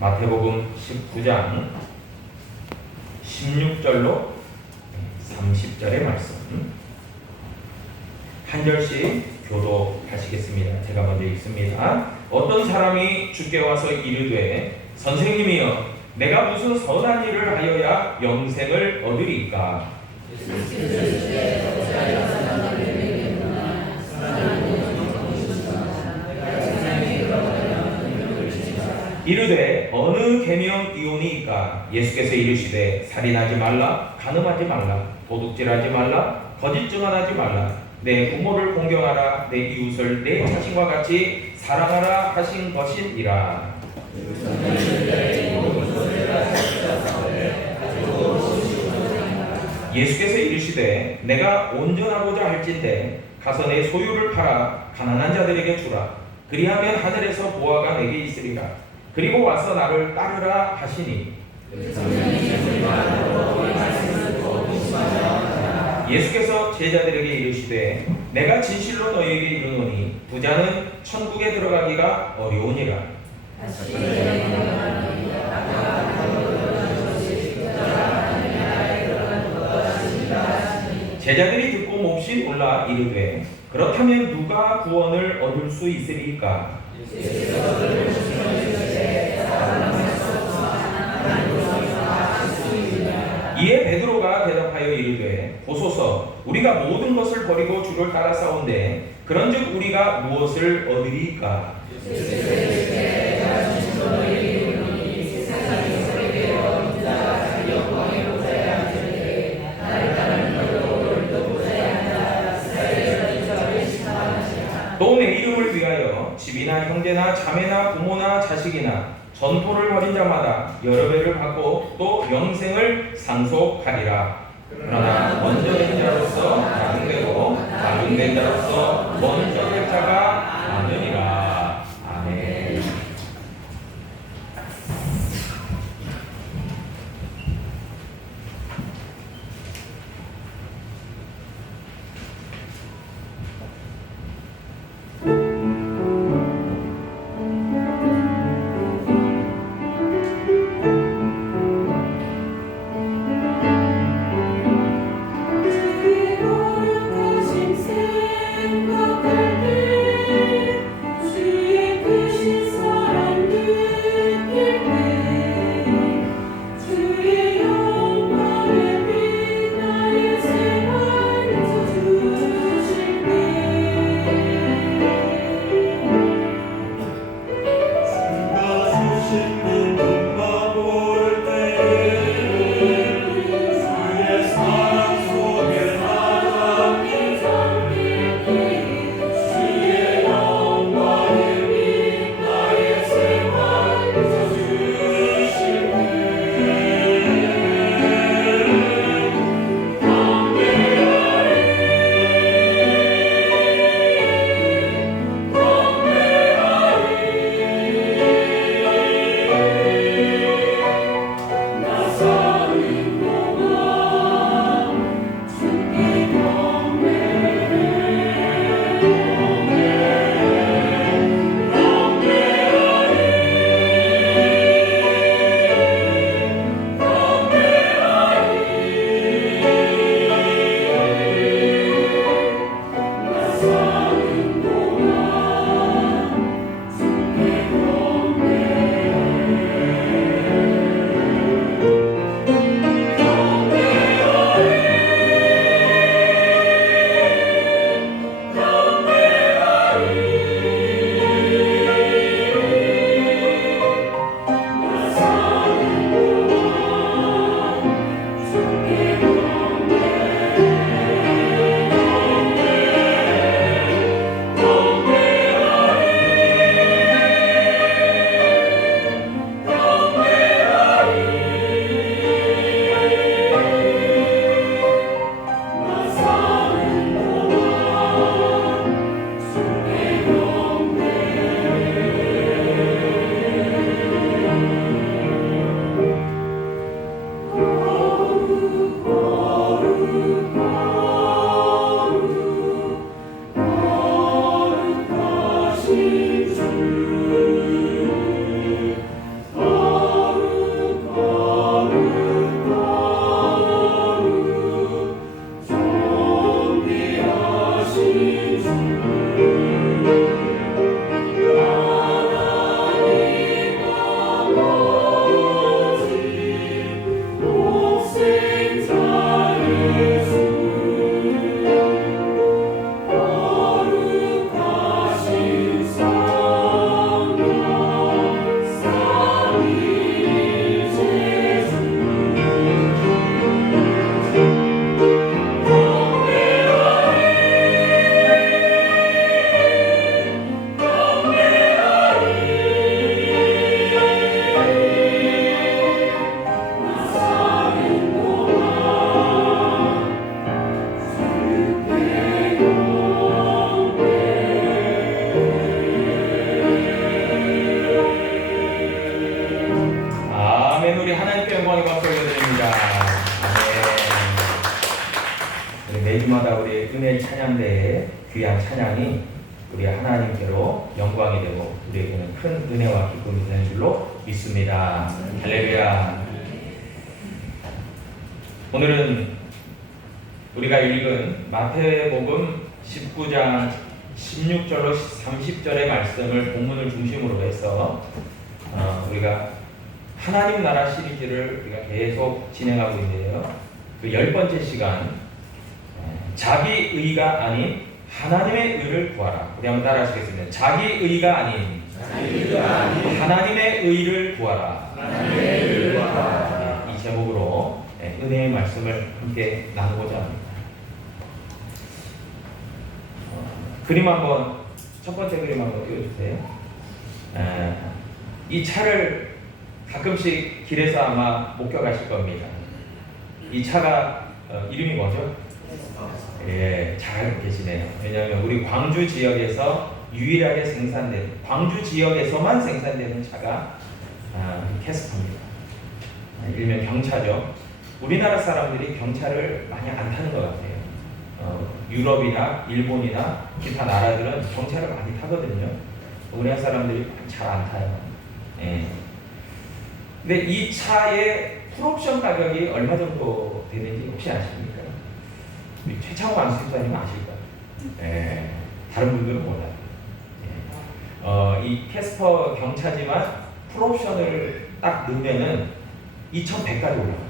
마태복음 19장 16절로 30절의 말씀 한 절씩 교독하시겠습니다. 제가 먼저 읽습니다. 어떤 사람이 주께 와서 이르되 선생님이여 내가 무슨 선한 일을 하여야 영생을 얻으리까? 이르되 어느 계명이오니이까? 예수께서 이르시되 살인하지 말라, 간음하지 말라, 도둑질하지 말라, 거짓 증언하지 말라, 내 부모를 공경하라, 내 이웃을 내 자신과 같이 사랑하라 하신 것이니라. 예수께서 이르시되 내가 온전하고자 할진대 가서 내 소유를 팔아 가난한 자들에게 주라. 그리하면 하늘에서 보화가 내게 있으리라. 그리고 와서 나를 따르라 하시니 예수께서 제자들에게 이르시되 내가 진실로 너희에게 이르노니 부자는 천국에 들어가기가 어려우니라. 제자들이 듣고 몹시 놀라 이르되 그렇다면 누가 구원을 얻을 수 있으리까? 이에 베드로가 대답하여 이르되 보소서 우리가 모든 것을 버리고 주를 따라싸운데 그런즉 우리가 무엇을 얻으리까? 또 내 이름을 위하여 집이나 형제나 자매나 부모나 자식이나 전토를 벌인 자마다 여러 배를 받고 또 영생을 상속하리라. 그러나 먼저 된 자로서 나중되고 나중된 자로서 먼저 될 자가 많으리라. 아멘. 주의 거룩하신 생각할 때 주일마다 우리 은혜 찬양대의 귀한 찬양이 우리 하나님께로 영광이 되고 우리에게는 큰 은혜와 기쁨이 되는 줄로 믿습니다. 할렐루야. 오늘은 우리가 읽은 마태복음 19장 16절로 30절의 말씀을 본문을 중심으로 해서 우리가 하나님 나라 시리즈를 우리가 계속 진행하고 있는데요. 그 10번째 시간, 자기 의가 아닌 하나님의 의를 구하라. 우리 한번 따라 하시겠습니다. 자기 의가 아닌 하나님의 의를 구하라. 이 제목으로 은혜의 말씀을 함께 나누고자 합니다. 그림 한번, 첫 번째 그림 한번 띄워주세요. 이 차를 가끔씩 길에서 아마 목격하실 겁니다. 이 차가 이름이 뭐죠? 예, 잘 알고 계시네요. 왜냐하면 우리 광주 지역에서 유일하게 생산되는, 광주 지역에서만 생산되는 차가 캐스퍼입니다. 일명 경차죠. 우리나라 사람들이 경차를 많이 안 타는 것 같아요. 유럽이나 일본이나 기타 나라들은 경차를 많이 타거든요. 우리나라 사람들이 잘 안 타요. 예. 근데 이 차의 풀옵션 가격이 얼마 정도 되는지 혹시 아십니까? 우리 최창호 안수집사님 아실 거예요. 예. 다른 분들은 몰라요. 예. 이 캐스퍼 경차지만 풀옵션을 딱 넣으면은 2,100까지 올라가요.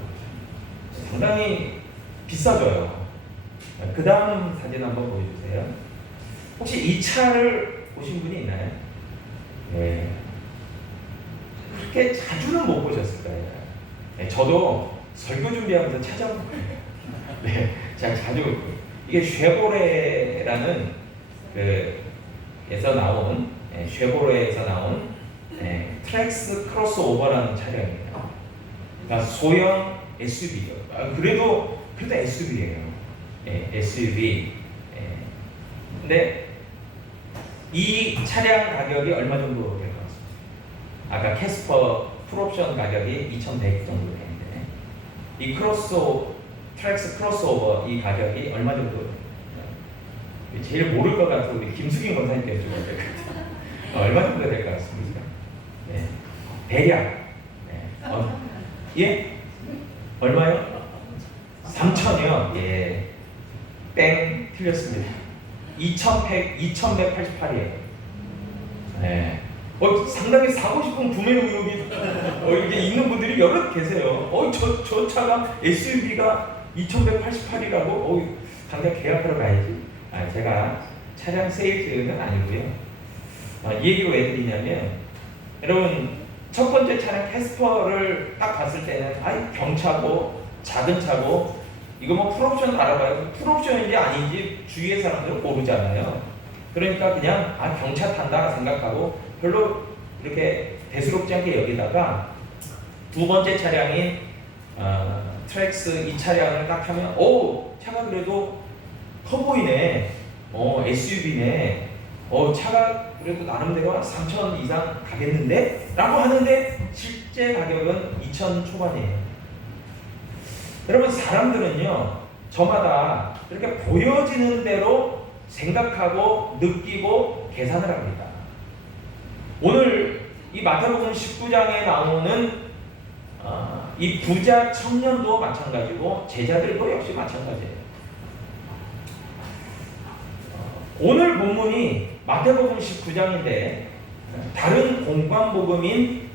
상당히 비싸져요. 그 다음 사진 한번 보여주세요. 혹시 이 차를 보신 분이 있나요? 네. 그렇게 자주는 못 보셨을 거예요. 네, 저도 설교 준비하면서 찾아본 거예요. 네, 제가 자주 이게 쉐보레라는 에서 나온 쉐보레에서 나온 트랙스 크로스오버라는 차량이에요. 그러니까 소형 SUV요. 그래도 SUV예요. SUV. 근데 이 차량 가격이 얼마 정도 될 것 같습니다. 아까 캐스퍼 풀옵션 가격이 2,100 정도 되는데 이 트랙스 크로스오버 이 가격이 얼마 정도? 제일 모를 것 같은 우리 김수긴 권사님께 여쭤봐야 될 것 같아요. 얼마 정도 될 것 같습니까? 네. 대략. 예? 얼마요? 3,000이요? 예. 땡, 틀렸습니다. 2,188이에요. 네. 상당히 사고 싶은 구매 의욕이 이게 있는 분들이 여러 계세요. 저 차가 SUV가 2,188이라고? 당장 계약하러 가야지. 제가 차량 세일즈는 아니고요. 이 얘기를 왜 드리냐면, 여러분, 첫 번째 차량 캐스퍼를 딱 봤을 때는 경차고 작은 차고 이거 뭐 풀옵션 알아봐요. 풀옵션인지 아닌지 주위의 사람들은 모르잖아요. 그러니까 그냥 경차 탄다 생각하고 별로 이렇게 대수롭지 않게 여기다가 두 번째 차량인 트랙스 이 차량을 딱 하면 차가 그래도 커 보이네. SUV네. 차가 그래도 나름대로 3,000 이상 가겠는데? 라고 하는데 실제 가격은 2,000 초반이에요. 여러분, 사람들은요 저마다 이렇게 보여지는 대로 생각하고 느끼고 계산을 합니다. 오늘 이 마태복음 19장에 나오는 이 부자 청년도 마찬가지고 제자들도 역시 마찬가지예요. 오늘 본문이 마태복음 19장인데 다른 공관복음인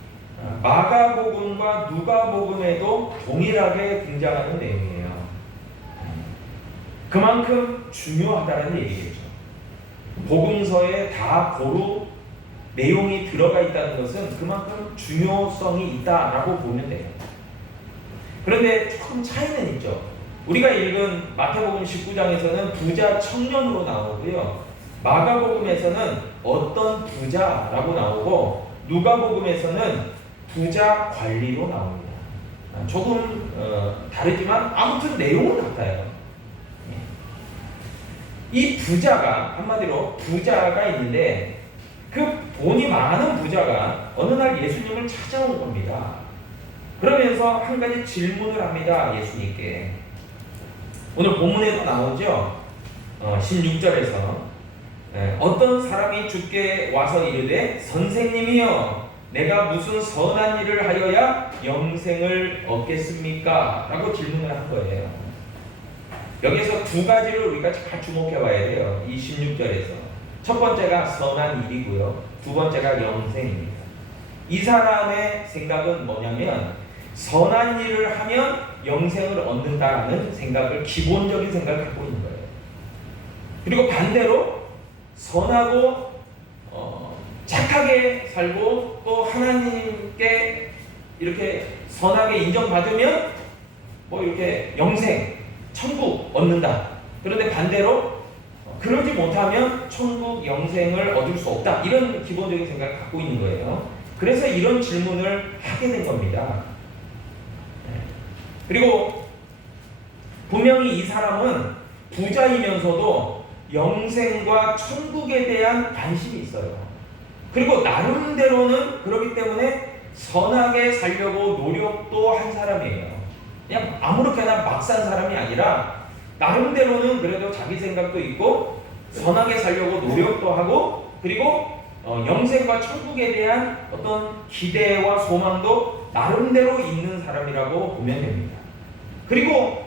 마가복음과 누가복음에도 동일하게 등장하는 내용이에요. 그만큼 중요하다는 얘기겠죠. 복음서에 다 고루 내용이 들어가 있다는 것은 그만큼 중요성이 있다라고 보면 돼요. 그런데 조금 차이는 있죠. 우리가 읽은 마태복음 19장에서는 부자 청년으로 나오고요. 마가복음에서는 어떤 부자라고 나오고 누가복음에서는 부자 관리로 나옵니다. 조금 다르지만 아무튼 내용은 같아요. 이 부자가 한마디로 부자가 있는데 그 돈이 많은 부자가 어느 날 예수님을 찾아온 겁니다. 그러면서 한 가지 질문을 합니다. 예수님께. 오늘 본문에도 나오죠. 16절에서 어떤 사람이 주께 와서 이르되 선생님이여 내가 무슨 선한 일을 하여야 영생을 얻겠습니까? 라고 질문을 한 거예요. 여기서 두 가지를 우리가 잘 주목해 봐야 돼요. 이 16절에서 첫 번째가 선한 일이고요, 두 번째가 영생입니다. 이 사람의 생각은 뭐냐면 선한 일을 하면 영생을 얻는다라는 생각을, 기본적인 생각을 갖고 있는 거예요. 그리고 반대로 선하고 착하게 살고 또 하나님께 이렇게 선하게 인정받으면 뭐 이렇게 영생, 천국 얻는다. 그런데 반대로 그러지 못하면 천국, 영생을 얻을 수 없다. 이런 기본적인 생각을 갖고 있는 거예요. 그래서 이런 질문을 하게 된 겁니다. 그리고 분명히 이 사람은 부자이면서도 영생과 천국에 대한 관심이 있어요. 그리고 나름대로는 그렇기 때문에 선하게 살려고 노력도 한 사람이에요. 그냥 아무렇게나 막 산 사람이 아니라 나름대로는 그래도 자기 생각도 있고 선하게 살려고 노력도 하고, 그리고 영생과 천국에 대한 어떤 기대와 소망도 나름대로 있는 사람이라고 보면 됩니다. 그리고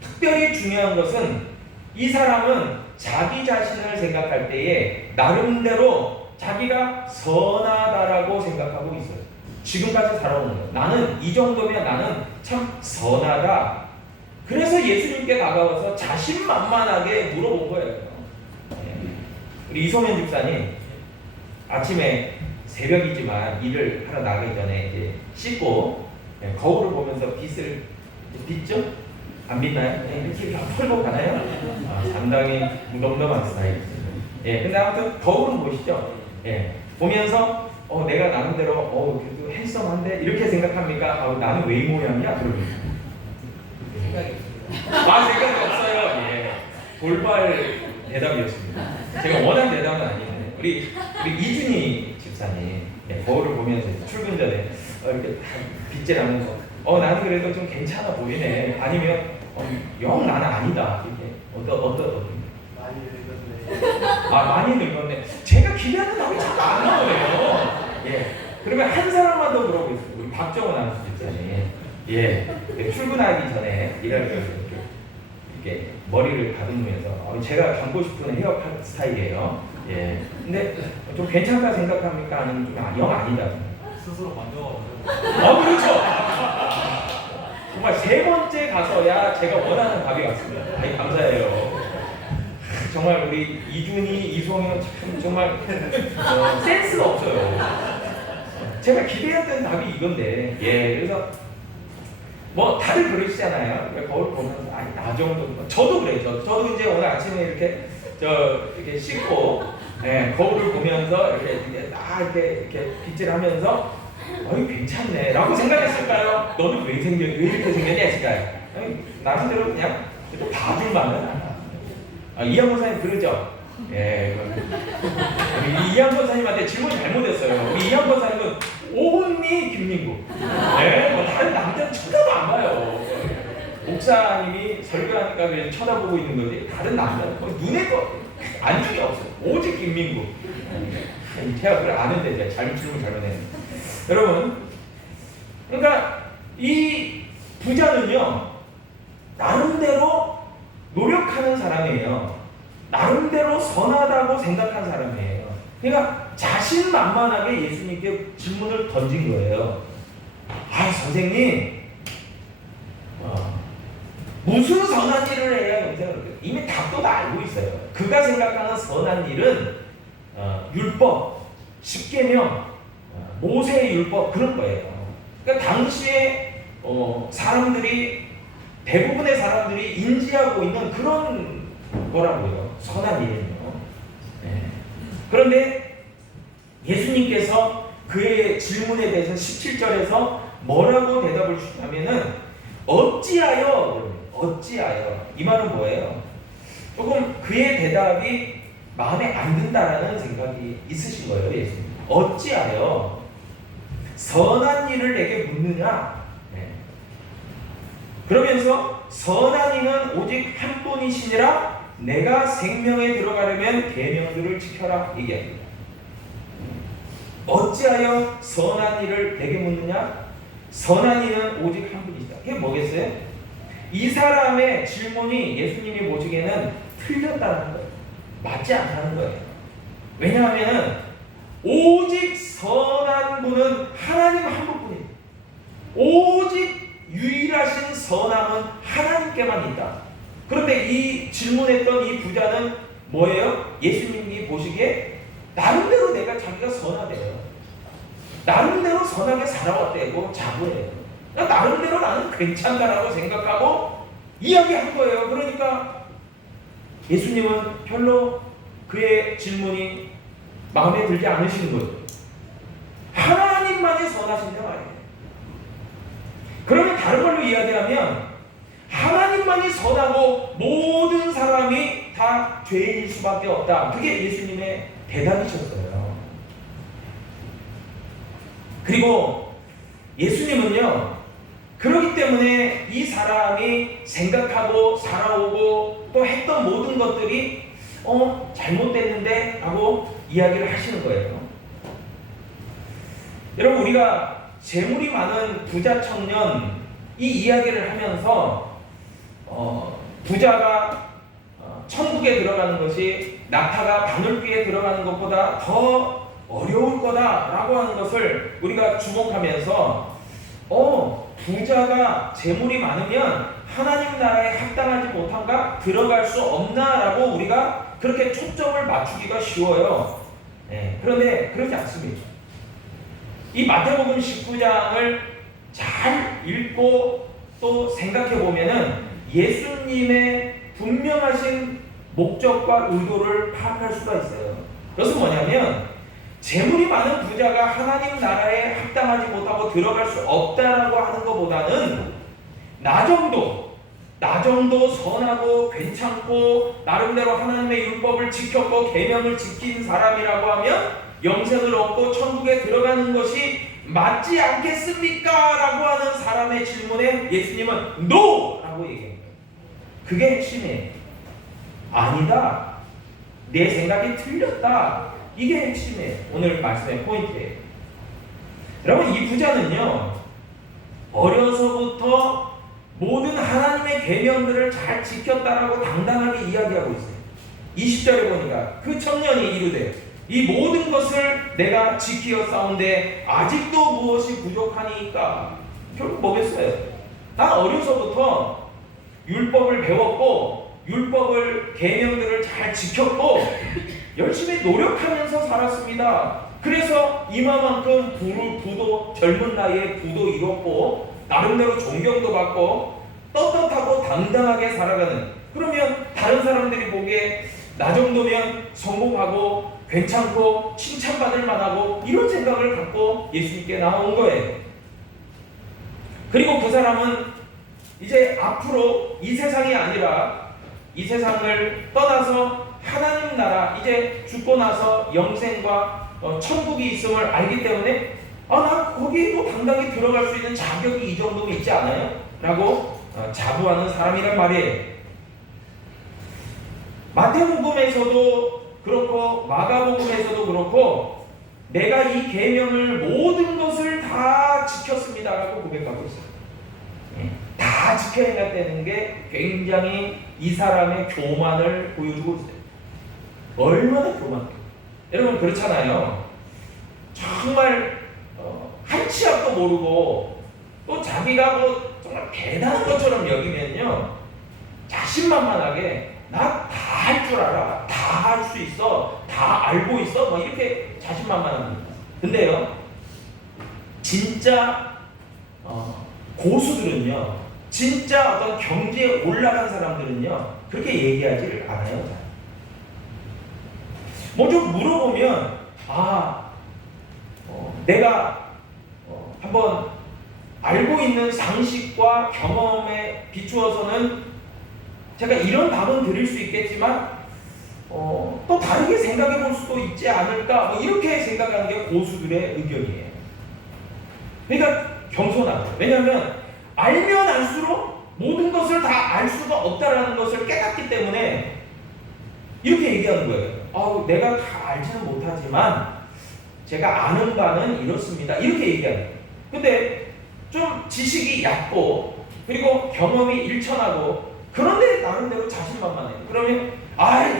특별히 중요한 것은 이 사람은 자기 자신을 생각할 때에 나름대로 자기가 선하다라고 생각하고 있어요. 지금까지 살아오는 거예요. 나는 이 정도면 나는 참 선하다. 그래서 예수님께 다가와서 자신만만하게 물어본 거예요. 우리 이소면 집사님 아침에 새벽이지만 일을 하러 나가기 전에 이제 씻고 거울을 보면서 빛을 빚죠? 안 빛나요? 이렇게 털고 가나요? 상당히 무덤덤한 스타일. 근데 아무튼 거울은 보시죠? 보면서 내가 나름대로 그래도 핸섬한데 이렇게 생각합니까? 나는 왜 이 모양이야? 그러면 생각이 없어요. 돌발 대답이었습니다. 제가 원한 대답은 아닌데 우리 이준희 집사님 거울을 보면서 출근 전에 이렇게 빗질하면서 나는 그래도 좀 괜찮아 보이네. 아니면 영 나는 아니다. 이렇게 어떤 많이 늙었네. 제가 기대하는 답이 자꾸 안 나오네요. 그러면 한 사람만 더 물어보겠습니다. 우리 박정원 아나운서 집사님. 출근하기 전에 일할 때 이렇게 머리를 다듬으면서 제가 갖고 싶은 헤어 스타일이에요. 근데 좀 괜찮다 생각합니까? 아니면 좀 영 아니다? 스스로 만족하고. 그렇죠. 정말 세 번째 가서야 제가 원하는 답이 왔습니다. 감사해요. 정말 우리 이준희, 이송현 참 정말 센스가 없어요. 제가 기대했던 답이 이건데, 그래서 뭐 다들 그러시잖아요. 거울 보면서 나 정도. 저도 그래요. 저도 이제 오늘 아침에 이렇게 씻고 거울을 보면서 이렇게 빗질하면서 괜찮네라고 생각했을까요? 너는 왜 이렇게 생겼냐 했을까요? 나름대로 그냥 봐줄 만은. 이한 권사님 그러죠? 우리 이한 권사님한테 질문 잘못했어요. 우리 이한 권사님은 온리 김민구. 다른 남자는 쳐다도 안 봐요. 목사님이 설교하니까 그냥 쳐다보고 있는 거지 다른 남자는 눈에 안중이 없어요. 오직 김민구. 제가 그걸 아는데 제가 질문 잘못했는데. 여러분, 그러니까 이 부자는요 나름대로 노력하는 사람이에요. 나름대로 선하다고 생각한 사람이에요. 그러니까 자신만만하게 예수님께 질문을 던진 거예요. 선생님, 무슨 선한 일을 해야 영생을 얻어요? 이미 답도 다 알고 있어요. 그가 생각하는 선한 일은 율법, 십계명, 모세의 율법 그런 거예요. 그러니까 당시에 사람들이 대부분의 사람들이 인지하고 있는 그런 거라고요. 선한 일은요. 그런데 예수님께서 그의 질문에 대해서 17절에서 뭐라고 대답을 주냐면은 어찌하여 이 말은 뭐예요? 조금 그의 대답이 마음에 안 든다라는 생각이 있으신 거예요. 예수님. 어찌하여 선한 일을 내게 묻느냐? 그러면서 선한 이는 오직 한 분이시니라 내가 생명에 들어가려면 계명들을 지켜라 얘기합니다. 어찌하여 선한 이를 내게 묻느냐? 선한 이는 오직 한 분이다. 그게 뭐겠어요? 이 사람의 질문이 예수님이 보시기에는 틀렸다는 거예요. 맞지 않다는 거예요. 왜냐하면 오직 선한 분은 하나님 한 분뿐입니다. 오직 유일하신 선함은 하나님께만 있다. 그런데 이 질문했던 이 부자는 뭐예요? 예수님이 보시기에 나름대로 내가 자기가 선하대요. 나름대로 선하게 살아왔대고 자부해요. 나름대로 나는 괜찮다라고 생각하고 이야기한 거예요. 그러니까 예수님은 별로 그의 질문이 마음에 들지 않으시는 거예요. 하나님만이 선하신데 말이에요. 그러면 다른 걸로 이야기하면 하나님만이 선하고 모든 사람이 다 죄인일 수밖에 없다. 그게 예수님의 대답이셨어요. 그리고 예수님은요, 그렇기 때문에 이 사람이 생각하고 살아오고 또 했던 모든 것들이 잘못됐는데 라고 이야기를 하시는 거예요. 여러분, 우리가 재물이 많은 부자 청년 이 이야기를 하면서 부자가 천국에 들어가는 것이 낙타가 바늘귀에 들어가는 것보다 더 어려울 거다라고 하는 것을 우리가 주목하면서 부자가 재물이 많으면 하나님 나라에 합당하지 못한가? 들어갈 수 없나라고 우리가 그렇게 초점을 맞추기가 쉬워요. 그런데 그렇지 않습니다. 이 마태복음 19장을 잘 읽고 또 생각해 보면은 예수님의 분명하신 목적과 의도를 파악할 수가 있어요. 그것은 뭐냐면 재물이 많은 부자가 하나님 나라에 합당하지 못하고 들어갈 수 없다라고 하는 것보다는 나 정도 선하고 괜찮고 나름대로 하나님의 율법을 지켰고 계명을 지킨 사람이라고 하면 영생을 얻고 천국에 들어가는 것이 맞지 않겠습니까? 라고 하는 사람의 질문에 예수님은 NO! 라고 얘기합니다. 그게 핵심이에요. 아니다. 내 생각이 틀렸다. 이게 핵심이에요. 오늘 말씀의 포인트예요. 여러분, 이 부자는요, 어려서부터 모든 하나님의 계명들을 잘 지켰다라고 당당하게 이야기하고 있어요. 20절에 보니까 그 청년이 이르되 이 모든 것을 내가 지키었사온데 아직도 무엇이 부족하니까? 결국 뭐겠어요? 난 어려서부터 율법을 배웠고 율법을 계명들을 잘 지켰고 열심히 노력하면서 살았습니다. 그래서 이마만큼 부도 젊은 나이에 부도 이뤘고 나름대로 존경도 받고 떳떳하고 당당하게 살아가는, 그러면 다른 사람들이 보기에 나 정도면 성공하고 괜찮고 칭찬받을 만하고 이런 생각을 갖고 예수님께 나온 거예요. 그리고 그 사람은 이제 앞으로 이 세상이 아니라 이 세상을 떠나서 하나님 나라, 이제 죽고 나서 영생과 천국이 있음을 알기 때문에 나 거기도 당당히 들어갈 수 있는 자격이 이 정도면 있지 않아요? 라고 자부하는 사람이란 말이에요. 마태복음에서도 그렇고 마가복음에서도 그렇고 내가 이 계명을 모든 것을 다 지켰습니다라고 고백하고 있어요. 다 지켜야 된다는 게 굉장히 이 사람의 교만을 보여주고 있어요. 얼마나 교만해요. 여러분 그렇잖아요. 정말 한 치 앞도 모르고 또 자기가 뭐 정말 대단한 것처럼 여기면요, 자신만만하게 나 다 할 줄 알아, 다 할 수 있어, 다 알고 있어, 뭐 이렇게 자신만만합니다. 근데요, 진짜 고수들은요, 진짜 어떤 경지에 올라간 사람들은요 그렇게 얘기하지를 않아요. 뭐 좀 물어보면 내가 한번 알고 있는 상식과 경험에 비추어서는 제가 이런 답은 드릴 수 있겠지만 또 다르게 생각해 볼 수도 있지 않을까, 뭐 이렇게 생각하는 게 고수들의 의견이에요. 그러니까 겸손하죠. 왜냐하면 알면 알수록 모든 것을 다 알 수가 없다라는 것을 깨닫기 때문에 이렇게 얘기하는 거예요. 내가 다 알지는 못하지만 제가 아는 바는 이렇습니다. 이렇게 얘기하는 거예요. 근데 좀 지식이 얕고 그리고 경험이 일천하고 그런데 나름대로 자신만만해요. 그러면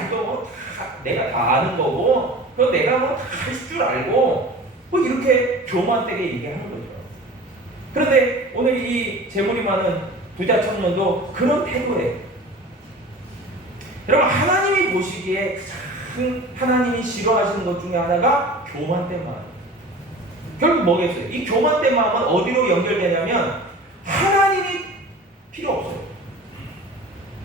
그거 뭐 다 내가 다 아는 거고 그거 내가 뭐 다 할 줄 알고 뭐 이렇게 교만되게 얘기하는 거죠. 그런데 오늘 이 재물이 많은 부자 청년도 그런 태도예요. 여러분, 하나님이 보시기에 가장 하나님이 싫어하시는 것 중에 하나가 교만된 마음. 결국 뭐겠어요? 이 교만된 마음은 어디로 연결되냐면 하나님이 필요 없어요.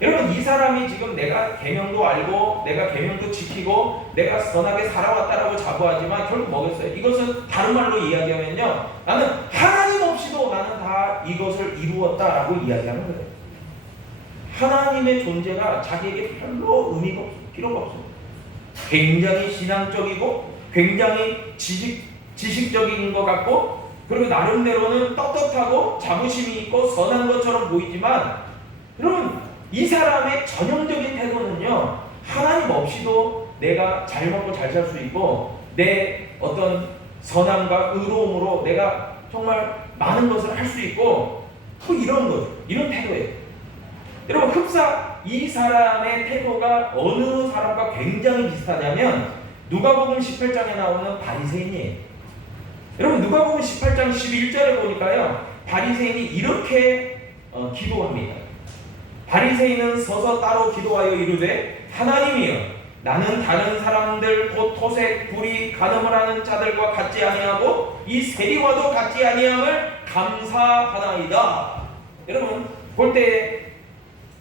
여러분, 이 사람이 지금 내가 계명도 알고 내가 계명도 지키고 내가 선하게 살아왔다라고 자부하지만 결국 뭐겠어요? 이것은 다른 말로 이야기하면요, 나는 하나님 없이도 나는 다 이것을 이루었다라고 이야기하는 거예요. 하나님의 존재가 자기에게 별로 의미가 없어요. 필요가 없어요. 굉장히 신앙적이고 굉장히 지식적인 것 같고 그리고 나름대로는 떳떳하고 자부심이 있고 선한 것처럼 보이지만 여러분, 이 사람의 전형적인 태도는요, 하나님 없이도 내가 잘 먹고 잘 살 수 있고 내 어떤 선함과 의로움으로 내가 정말 많은 것을 할 수 있고 뭐 이런 거죠. 이런 태도예요. 여러분, 흡사 이 사람의 태도가 어느 사람과 굉장히 비슷하냐면 누가복음 18장에 나오는 바리새인이에요. 여러분, 누가복음 18장 11절에 보니까요, 바리새인이 이렇게 기도합니다. 바리새인은 서서 따로 기도하여 이르되 하나님이여, 나는 다른 사람들 곧 토색, 불의, 간음을 하는 자들과 같지 아니하고 이 세리와도 같지 아니함을 감사하나이다. 여러분, 볼 때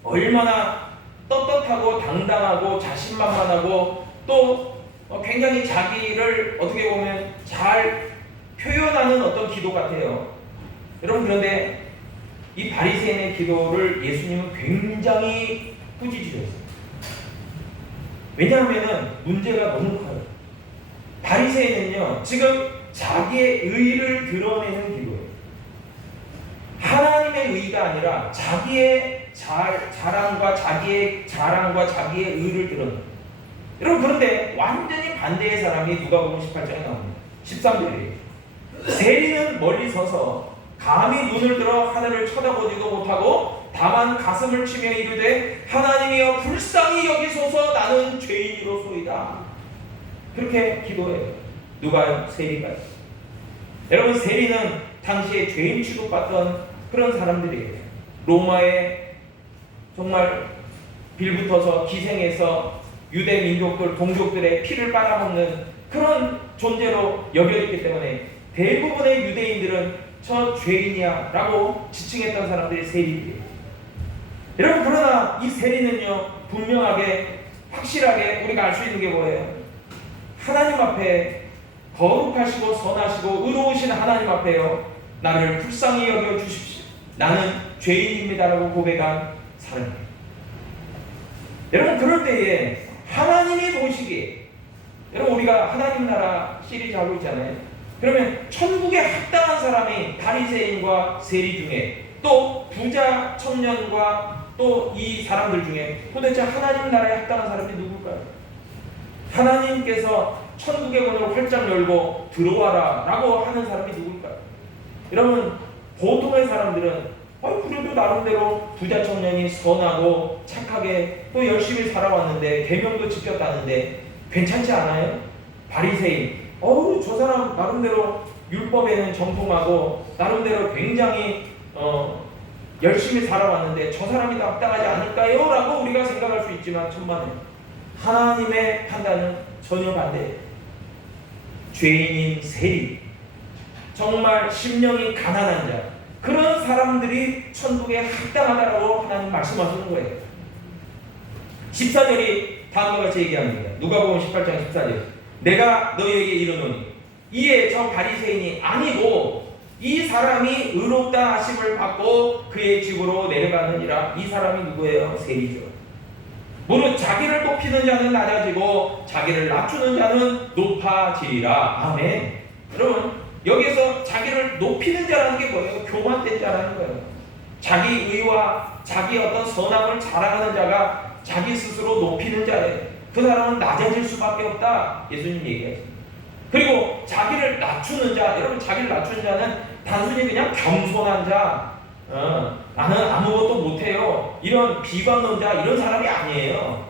얼마나 떳떳하고 당당하고 자신만만하고 또 굉장히 자기를 어떻게 보면 잘 표현하는 어떤 기도 같아요. 여러분, 그런데 이 바리새인의 기도를 예수님은 굉장히 꾸짖으셨어요. 왜냐하면 문제가 너무 커요. 바리새인은요, 지금 자기의 의를 드러내는 기도예요. 하나님의 의가 아니라 자기의 자랑과 자기의 의를 드러내는. 여러분, 그런데 완전히 반대의 사람이 누가복음 18장에 나옵니다. 13절이에요. 세리는 멀리 서서 감히 눈을 들어 하늘을 쳐다보지도 못하고 다만 가슴을 치며 이르되 하나님이여 불쌍히 여기소서 나는 죄인이로소이다. 그렇게 기도해요. 누가요? 세리가요. 여러분, 세리는 당시에 죄인 취급받던 그런 사람들이에요. 로마에 정말 빌붙어서 기생해서 유대 민족들, 동족들의 피를 빨아먹는 그런 존재로 여겨졌기 때문에 대부분의 유대인들은 저 죄인이야 라고 지칭했던 사람들이 세리들이에요. 여러분, 그러나 이 세리는요, 분명하게 확실하게 우리가 알 수 있는 게 뭐예요? 하나님 앞에 거룩하시고 선하시고 의로우신 하나님 앞에요, 나를 불쌍히 여겨 주십시오, 나는 죄인입니다라고 고백한 사람이에요. 여러분, 그럴 때에 하나님이 보시기에, 여러분, 우리가 하나님 나라 시리즈 하고 있잖아요. 그러면 천국에 합당한 사람이 바리새인과 세리 중에 또 부자 청년과 또 이 사람들 중에 도대체 하나님 나라에 합당한 사람이 누굴까요? 하나님께서 천국의 문을 활짝 열고 들어와라 라고 하는 사람이 누굴까요? 여러분, 보통의 사람들은 그래도 나름대로 부자 청년이 선하고 착하게 또 열심히 살아왔는데 계명도 지켰다는데 괜찮지 않아요? 바리새인, 저 사람 나름대로 율법에는 정통하고 나름대로 굉장히 열심히 살아왔는데 저 사람이 더 합당하지 않을까요? 라고 우리가 생각할 수 있지만 천만에 하나님의 판단은 전혀 반대예요. 죄인인 세리, 정말 심령이 가난한 자, 그런 사람들이 천국에 합당하다라고 하나님 말씀하시는 거예요. 14절이 다음과 같이 얘기합니다. 누가복음 18장 14절. 내가 너희에게 이르노니 이에 저 바리새인이 아니고 이 사람이 의롭다 하심을 받고 그의 집으로 내려가느니라. 이 사람이 누구예요? 세리죠. 무릇 자기를 높이는 자는 낮아지고 자기를 낮추는 자는 높아지리라. 아멘. 여러분, 여기서 자기를 높이는 자라는 게 뭐예요? 교만된 자라는 거예요. 자기 의와 자기 어떤 선함을 자랑하는 자가 자기 스스로 높이는 자예요. 그 사람은 낮아질 수밖에 없다. 예수님 얘기하십니다. 그리고 자기를 낮추는 자, 여러분 자기를 낮추는 자는 단순히 그냥 겸손한 자, 나는 아무것도 못해요, 이런 비관론자, 이런 사람이 아니에요.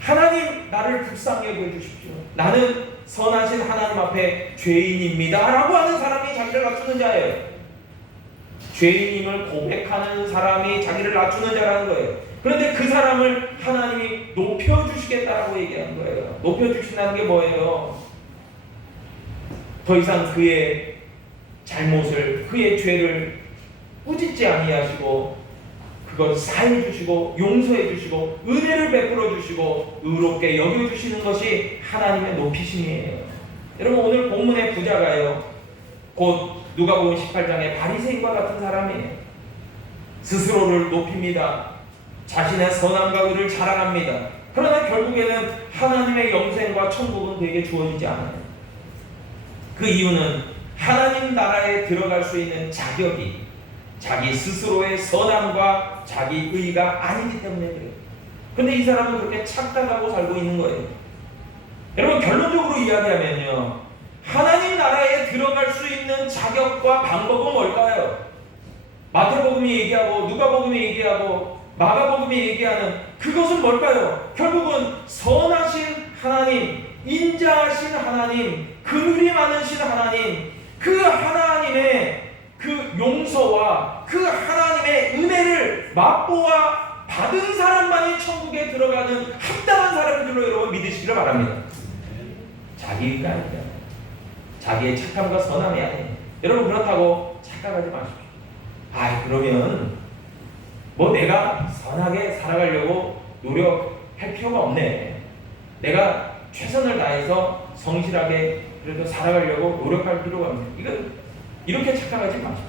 하나님 나를 불쌍히 여겨주십시오, 나는 선하신 하나님 앞에 죄인입니다 라고 하는 사람이 자기를 낮추는 자예요. 죄인임을 고백하는 사람이 자기를 낮추는 자라는 거예요. 그런데 그 사람을 하나님이 높여주시겠다라고 얘기하는 거예요. 높여주신다는 게 뭐예요? 더 이상 그의 잘못을, 그의 죄를 꾸짖지 아니하시고 그걸 사해 주시고 용서해 주시고 은혜를 베풀어 주시고 의롭게 여겨 주시는 것이 하나님의 높이심이에요. 여러분 오늘 본문의 부자가요, 곧 누가복음 18장의 바리새인과 같은 사람이에요. 스스로를 높입니다. 자신의 선함과 의를 자랑합니다. 그러나 결국에는 하나님의 영생과 천국은 그에게 주어지지 않아요. 그 이유는 하나님 나라에 들어갈 수 있는 자격이 자기 스스로의 선함과 자기 의가 아니기 때문에 그래요. 근데 이 사람은 그렇게 착각하고 살고 있는 거예요. 여러분 결론적으로 이야기하면요, 하나님 나라에 들어갈 수 있는 자격과 방법은 뭘까요? 마태복음이 얘기하고 누가복음이 얘기하고 마가복음이 얘기하는 그것은 뭘까요? 결국은 선하신 하나님, 인자하신 하나님, 긍휼이 많으신 하나님, 그 하나님의 그 용서와 그 하나님의 은혜를 맛보아 받은 사람만이 천국에 들어가는 합당한 사람인 줄로 여러분 믿으시기를 바랍니다. 자기가 아니라 자기의 착함과 선함이 아니에요. 여러분 그렇다고 착각하지 마십시오. 그러면 뭐 내가 선하게 살아가려고 노력할 필요가 없네, 내가 최선을 다해서 성실하게 그래도 살아가려고 노력할 필요가 없네, 이건 이렇게 착각하지 마십시오.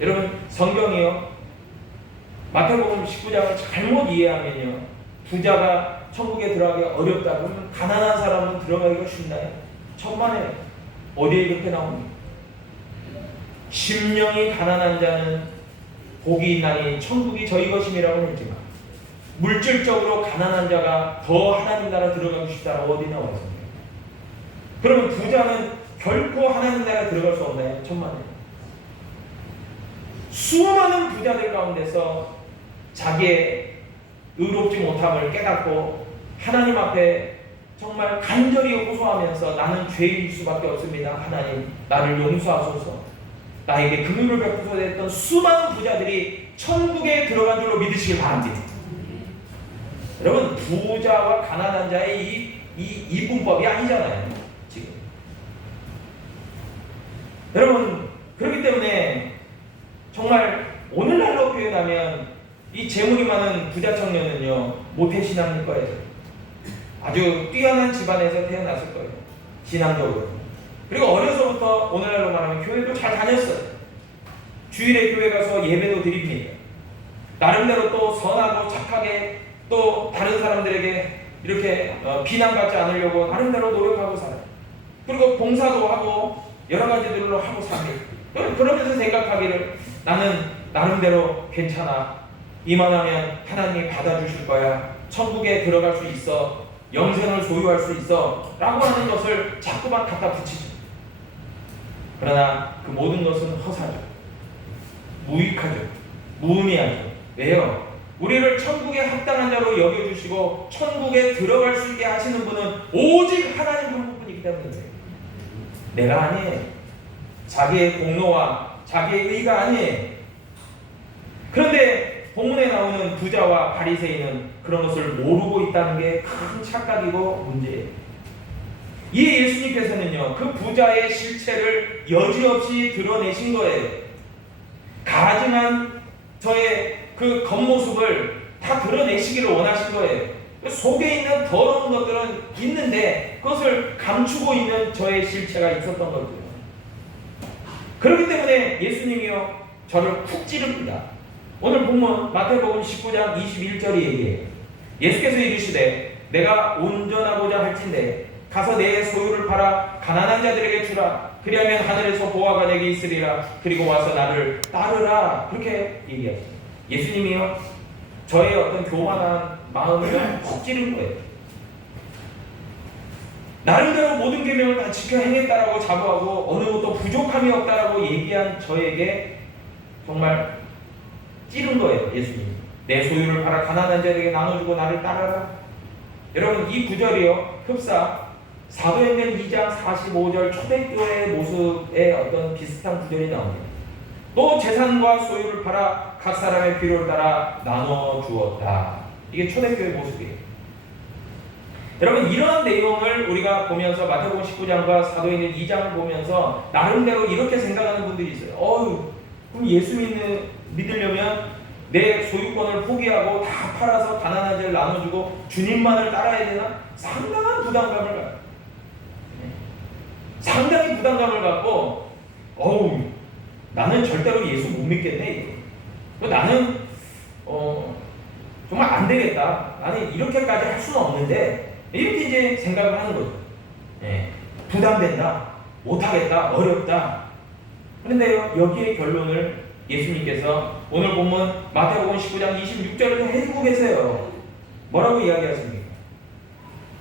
여러분 성경이요, 마태복음 19장을 잘못 이해하면요, 부자가 천국에 들어가기 어렵다 그러면 가난한 사람은 들어가기가 쉽나요? 천만에 어디에 그렇게 나옵니까? 심령이 가난한 자는 복이 있나니 천국이 저희 것임이라고 했지만 물질적으로 가난한 자가 더 하나님 나라 들어가고 싶다라고 어디 나와 있습니까? 그러면 부자는 결코 하나님 나라 들어갈 수 없나요? 천만에. 수많은 부자들 가운데서 자기의 의롭지 못함을 깨닫고 하나님 앞에 정말 간절히 호소하면서 나는 죄인일 수밖에 없습니다, 하나님 나를 용서하소서, 나에게 긍휼을 베푸소서 했던 수많은 부자들이 천국에 들어간 줄로 믿으시길 바랍니다. 여러분 부자와 가난한 자의 이 분법이 아니잖아요 지금. 여러분 그렇기 때문에 정말 오늘날로 표현하면 이 재물이 많은 부자 청년은요 모태신앙일 거예요. 아주 뛰어난 집안에서 태어났을 거예요, 신앙적으로. 그리고 어려서부터 오늘날로 말하면 교회도 잘 다녔어요. 주일에 교회 가서 예배도 드립니다. 나름대로 또 선하고 착하게 또 다른 사람들에게 이렇게 비난받지 않으려고 나름대로 노력하고 살아요. 그리고 봉사도 하고 여러 가지들로 하고 삽니다. 그러면서 생각하기를 나는 나름대로 괜찮아, 이만하면 하나님이 받아주실 거야, 천국에 들어갈 수 있어, 영생을 소유할 수 있어 라고 하는 것을 자꾸만 갖다 붙이죠. 그러나 그 모든 것은 허사죠. 무익하죠. 무의미하죠. 왜요? 우리를 천국에 합당한 자로 여겨주시고 천국에 들어갈 수 있게 하시는 분은 오직 하나님 한 분이기 때문에 내가 아니에요. 자기의 공로와 자기의 의가 아니에요. 그런데 본문에 나오는 부자와 바리새인은 그런 것을 모르고 있다는 게 큰 착각이고 문제예요. 이에 예수님께서는요 그 부자의 실체를 여지없이 드러내신 거예요. 가증한 저의 그 겉모습을 다 드러내시기를 원하신 거예요. 속에 있는 더러운 것들은 있는데 그것을 감추고 있는 저의 실체가 있었던 거죠. 그렇기 때문에 예수님이요 저를 푹 찌릅니다. 오늘 본문 마태복음 19장 21절이 얘기해요. 예수께서 이르시되 내가 온전하고자 할진대 가서 내 소유를 팔아 가난한 자들에게 주라, 그리하면 하늘에서 보화가 내게 있으리라. 그리고 와서 나를 따르라. 그렇게 얘기하셨어요. 예수님이요, 저의 어떤 교만한 마음을 콕 찌른 거예요. 나름대로 모든 계명을 다 지켜 행했다라고 자부하고 어느 것도 부족함이 없다라고 얘기한 저에게 정말 찌른 거예요. 예수님, 내 소유를 팔아 가난한 자에게 나눠주고 나를 따라라. 여러분, 이 구절이요, 흡사 사도행전 2장 45절 초대교회의 모습에 어떤 비슷한 구절이 나옵니다. 또 재산과 소유를 팔아 각 사람의 필요를 따라 나눠 주었다. 이게 초대교회의 모습이에요. 여러분, 이런 내용을 우리가 보면서 마태복음 19장과 사도행전 2장을 보면서 나름대로 이렇게 생각하는 분들이 있어요. 그럼 예수 믿으려면 내 소유권을 포기하고 다 팔아서 가난한 자를 나눠주고 주님만을 따라야 되나? 상당한 부담감을 가요. 상당히 부담감을 갖고 나는 절대로 예수 못 믿겠네. 나는 정말 안 되겠다. 나는 이렇게까지 할 수는 없는데 이렇게 이제 생각을 하는 거죠. 부담된다, 못하겠다, 어렵다. 그런데요, 여기에 결론을 예수님께서 오늘 본문 마태복음 19장 26절에서 해주고 계세요. 뭐라고 이야기하십니까?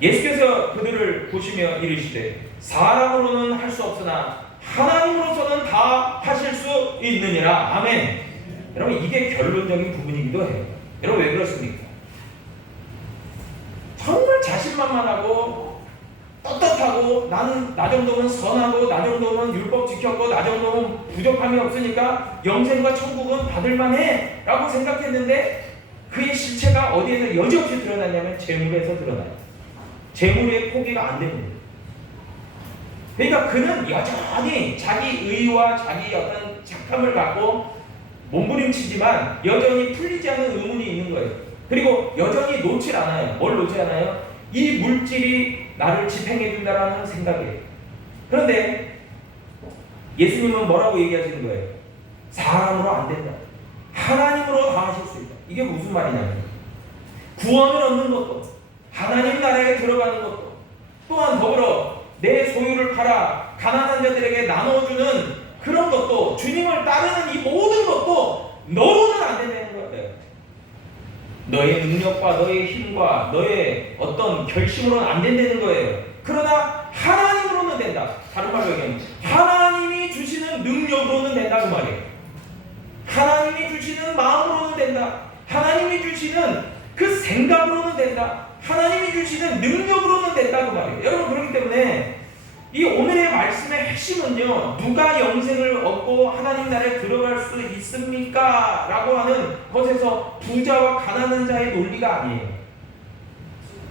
예수께서 그들을 보시며 이르시되 사람으로는 할 수 없으나 하나님으로서는 다 하실 수 있느니라. 아멘. 여러분, 이게 결론적인 부분이기도 해요. 여러분, 왜 그렇습니까? 정말 자신만만하고 떳떳하고 나는 나 정도면 선하고 나 정도면 율법 지켰고 나 정도면 부족함이 없으니까 영생과 천국은 받을만해 라고 생각했는데 그의 실체가 어디에서 여지없이 드러나냐면 재물에서 드러나요. 재물의 포기가 안 됩니다. 그러니까 그는 여전히 자기 의와 자기 어떤 착함을 갖고 몸부림치지만 여전히 풀리지 않는 의문이 있는 거예요. 그리고 여전히 놓질 않아요. 뭘 놓지 않아요? 이 물질이 나를 집행해 준다라는 생각이에요. 그런데 예수님은 뭐라고 얘기하시는 거예요? 사람으로 안 된다. 하나님으로 다 하실 수 있다. 이게 무슨 말이냐면 구원을 얻는 것도 하나님 나라에 들어가는 것도 또한 더불어 내 소유를 팔아 가난한 자들에게 나눠주는 그런 것도 주님을 따르는 이 모든 것도 너로는 안 된다는 거예요. 너의 능력과 너의 힘과 너의 어떤 결심으로는 안 된다는 거예요. 그러나 하나님으로는 된다. 다른 말로 얘기하면 하나님이 주시는 능력으로는 된다 그 말이에요. 하나님이 주시는 마음으로는 된다. 하나님이 주시는 그 생각으로는 된다. 하나님이 주시는 능력으로는 된다 그 말이에요. 여러분, 그렇기 때문에 이 오늘의 말씀의 핵심은요, 누가 영생을 얻고 하나님 나라에 들어갈 수 있습니까? 라고 하는 것에서 부자와 가난한 자의 논리가 아니에요.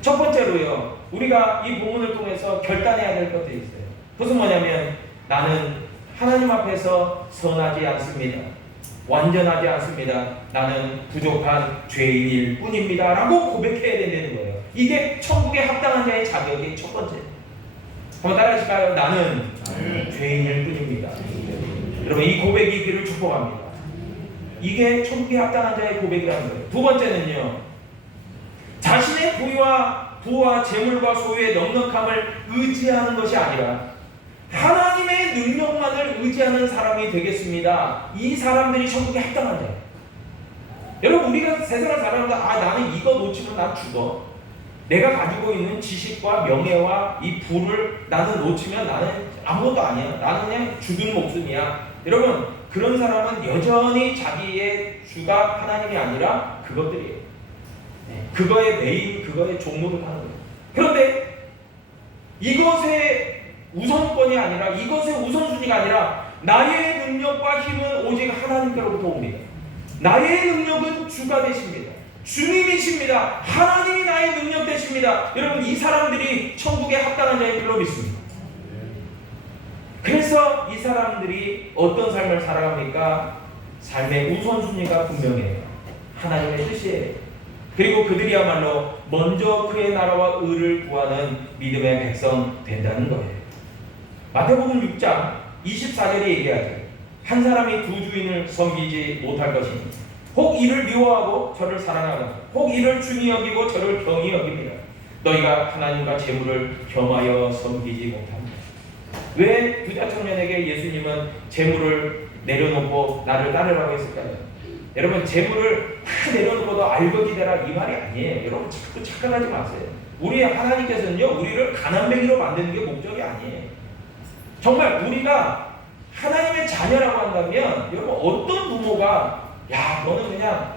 첫 번째로요, 우리가 이 본문을 통해서 결단해야 될 것들이 있어요. 그것은 뭐냐면 나는 하나님 앞에서 선하지 않습니다. 완전하지 않습니다. 나는 부족한 죄인일 뿐입니다. 라고 고백해야 된다는 거예요. 이게 천국에 합당한 자의 자격이 첫 번째. 한번 따라하실까요? 나는 죄인일 뿐입니다. 여러분, 이 고백이 그를 축복합니다. 이게 천국에 합당한 자의 고백이라는 거예요. 두 번째는요, 자신의 부와 재물과 소유의 넉넉함을 의지하는 것이 아니라 하나님의 능력만을 의지하는 사람이 되겠습니다. 이 사람들이 천국에 합당한 자예요. 여러분, 우리가 세상을 살아가면서 나는 이거 놓치면 난 죽어. 내가 가지고 있는 지식과 명예와 이 부를 나는 놓치면 나는 아무것도 아니야. 나는 그냥 죽은 목숨이야. 여러분, 그런 사람은 여전히 자기의 주가 하나님이 아니라 그것들이에요. 그거의 메인, 그거의 종목을 하는 거예요. 그런데 이것의 우선권이 아니라, 이것의 우선순위가 아니라 나의 능력과 힘은 오직 하나님께로부터 옵니다. 나의 능력은 주가 되십니다. 주님이십니다. 하나님이 나의 능력 되십니다. 여러분, 이 사람들이 천국에 합당한 자인 줄로 믿습니다. 그래서 이 사람들이 어떤 삶을 살아갑니까? 삶의 우선순위가 분명해요. 하나님의 뜻이에요. 그리고 그들이야말로 먼저 그의 나라와 의를 구하는 믿음의 백성 된다는 거예요. 마태복음 6장 24절에 얘기하죠. 한 사람이 두 주인을 섬기지 못할 것이니 혹 이를 미워하고 저를 사랑하고 혹 이를 중히 여기고 저를 경히 여깁니다. 너희가 하나님과 재물을 겸하여 섬기지 못합니다. 왜 부자 청년에게 예수님은 재물을 내려놓고 나를 따르라고 했을까요? 여러분, 재물을 다 내려놓고도 알거지 되라 이 말이 아니에요. 여러분 자꾸 착각하지 마세요. 우리 하나님께서는요, 우리를 가난뱅이로 만드는 게 목적이 아니에요. 정말 우리가 하나님의 자녀라고 한다면, 여러분 어떤 부모가 야 너는 그냥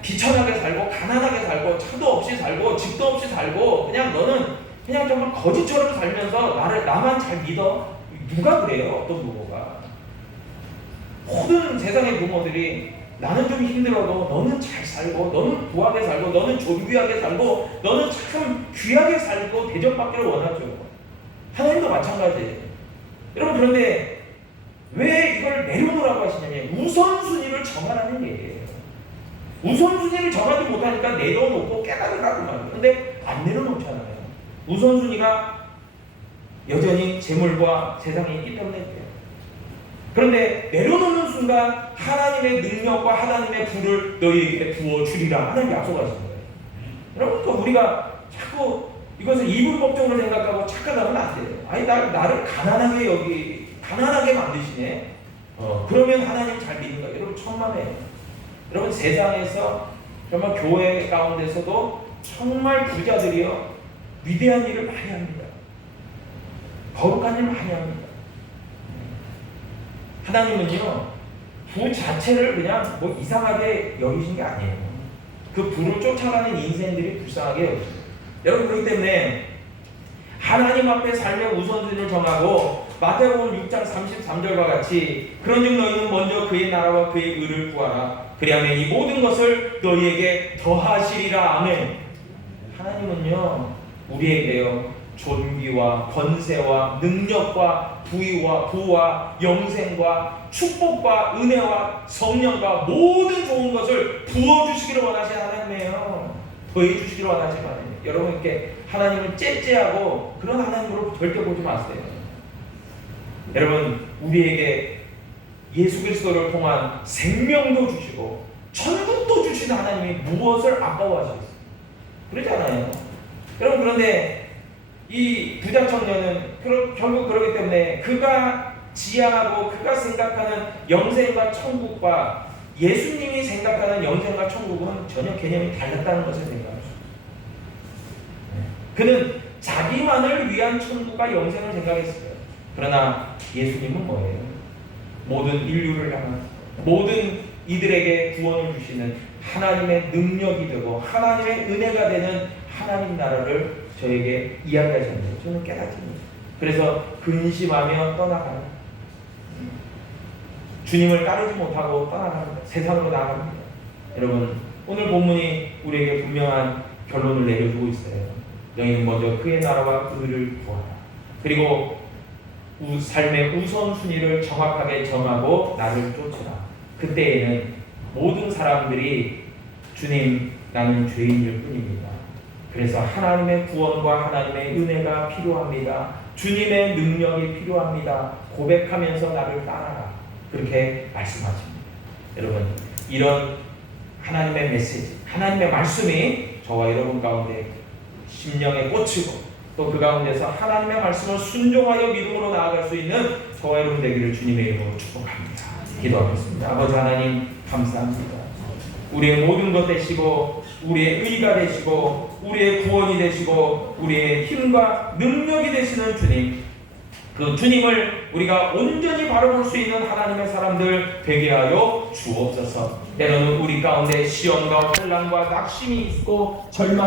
비천하게 살고 가난하게 살고 차도 없이 살고 집도 없이 살고 그냥 너는 그냥 정말 거지처럼 살면서 나만 잘 믿어? 누가 그래요? 어떤 부모가? 모든 세상의 부모들이 나는 좀 힘들어도 너는 잘 살고 너는 부하게 살고 너는 존귀하게 살고 너는 참 귀하게 살고 대접받기를 원하죠. 하나님도 마찬가지예요. 여러분, 그런데 왜 이걸 내려놓으라고 하시냐면 우선순위를 정하라는 얘기예요. 우선순위를 정하지 못하니까 내려놓고 깨달으라고 말이에요. 근데 안 내려놓잖아요. 우선순위가 여전히 재물과 세상에 있기 때문에 그래요. 그런데 내려놓는 순간 하나님의 능력과 하나님의 부를 너희에게 부어주리라 하는 약속하신 거예요. 여러분, 또 우리가 자꾸 이것을 이분 법정으로 생각하고 착각하면 안 돼요. 아니, 나를 가난하게 만드시네. 그러면 하나님 잘 믿는가? 여러분, 천만에요. 여러분, 세상에서 정말 교회 가운데서도 정말 부자들이요 위대한 일을 많이 합니다. 거룩한 일 많이 합니다. 하나님은요, 부 자체를 그냥 뭐 이상하게 여기신 게 아니에요. 그 부를 쫓아가는 인생들이 불쌍하게 여기십니다. 여러분, 그렇기 때문에 하나님 앞에 삶의 우선순위를 정하고 마태복음 6장 33절과 같이 그런즉 너희는 먼저 그의 나라와 그의 의를 구하라. 그리하면 이 모든 것을 너희에게 더하시리라. 아멘. 하나님은요, 우리에게요 존귀와 권세와 능력과 부와 영생과 축복과 은혜와 성령과 모든 좋은 것을 부어주시기를 원하시는 하나님이에요. 더해주시기를 원하시는 하나님. 여러분, 이렇게 하나님을 째째하고 그런 하나님으로 절대 보지 마세요. 여러분, 우리에게 예수 그리스도를 통한 생명도 주시고 천국도 주시는 하나님이 무엇을 아까워하시겠어요? 그러잖아요. 여러분, 그런데 이 부자 청년은 결국 그러기 때문에 그가 지향하고 그가 생각하는 영생과 천국과 예수님이 생각하는 영생과 천국은 전혀 개념이 달랐다는 것을 생각합니다. 그는 자기만을 위한 천국과 영생을 생각했어요. 그러나 예수님은 뭐예요? 모든 인류를 향한, 모든 이들에게 구원을 주시는 하나님의 능력이 되고 하나님의 은혜가 되는 하나님 나라를 저에게 이야기하셨는데 저는 깨닫습니다. 그래서 근심하며 떠나가는, 주님을 따르지 못하고 떠나갑니다. 세상으로 나갑니다. 여러분, 오늘 본문이 우리에게 분명한 결론을 내려주고 있어요. 너희는 먼저 그의 나라와 의를 구하라. 그리고 삶의 우선순위를 정확하게 정하고 나를 쫓으라. 그때에는 모든 사람들이 주님, 나는 죄인일 뿐입니다. 그래서 하나님의 구원과 하나님의 은혜가 필요합니다. 주님의 능력이 필요합니다. 고백하면서 나를 따라라. 그렇게 말씀하십니다. 여러분, 이런 하나님의 메시지, 하나님의 말씀이 저와 여러분 가운데 심령에 꽂히고 또 그 가운데서 하나님의 말씀을 순종하여 믿음으로 나아갈 수 있는 저와 여러분 되기를 주님의 이름으로 축복합니다. 기도하겠습니다. 아버지 하나님, 감사합니다. 우리의 모든 것 되시고 우리의 의가 되시고 우리의 구원이 되시고 우리의 힘과 능력이 되시는 주님, 그 주님을 우리가 온전히 바라볼 수 있는 하나님의 사람들 되게 하여 주옵소서. 때로는 우리 가운데 시험과 혼란과 낙심이 있고 절망